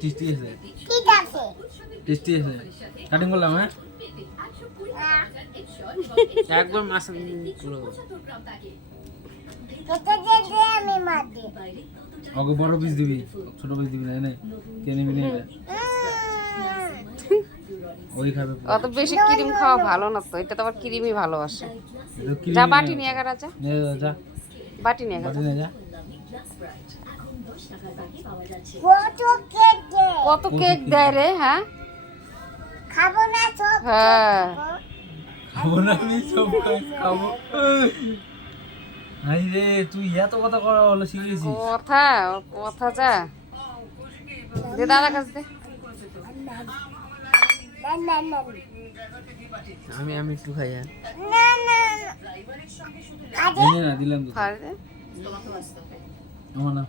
Tasty আছে, tasty আছে। Cutting করলাম, হ্যাঁ একবার মাছ ওকে বড় পিস দিবি, ছোট পিস দিবি না, কে নিবি না? ওই খাবে। অত বেশি ক্রিম খাওয়া ভালো না তো, এটা তো আবার ক্রিমই ভালোবাসে। যা বাটি নিয়ে গা রাজা, যা বাটি নিয়ে গা। কত কেক দেয় রে? হ্যাঁ খাবো না সব। হ্যাঁ খাবো না, আমি সব খাবো। আই রে, তুই এত কথা করা হলো শিখেছিস? কথা যা দে, দাদা কাছ দে। আমি একটু খাই। না না না দিলাম তো আমার না।